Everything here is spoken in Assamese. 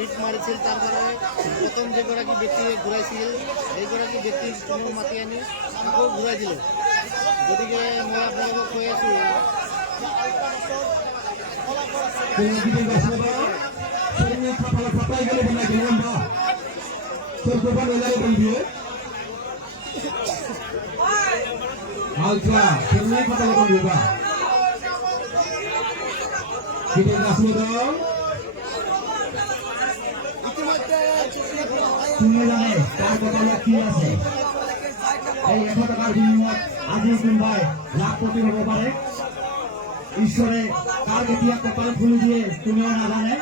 বিট মাৰিছিল তাৰ কাৰণে প্ৰথম যেগৰাকী ব্যক্তিয়ে ঘূৰাইছিল সেইগৰাকী ব্যক্তিক পুনৰ মাতি আনি আকৌ ঘূৰাই দিলে। গতিকে মই আপোনালোকক কৈ আছোঁ তুমি জানে তার কথা কি আছে। এই 100 টাকার বিনিময় আজি কোনবাই লাখপতি হব পারে। ঈশ্বরে কার কেতিয়া কপালে খুলি দিয়ে তুমিও না জানে।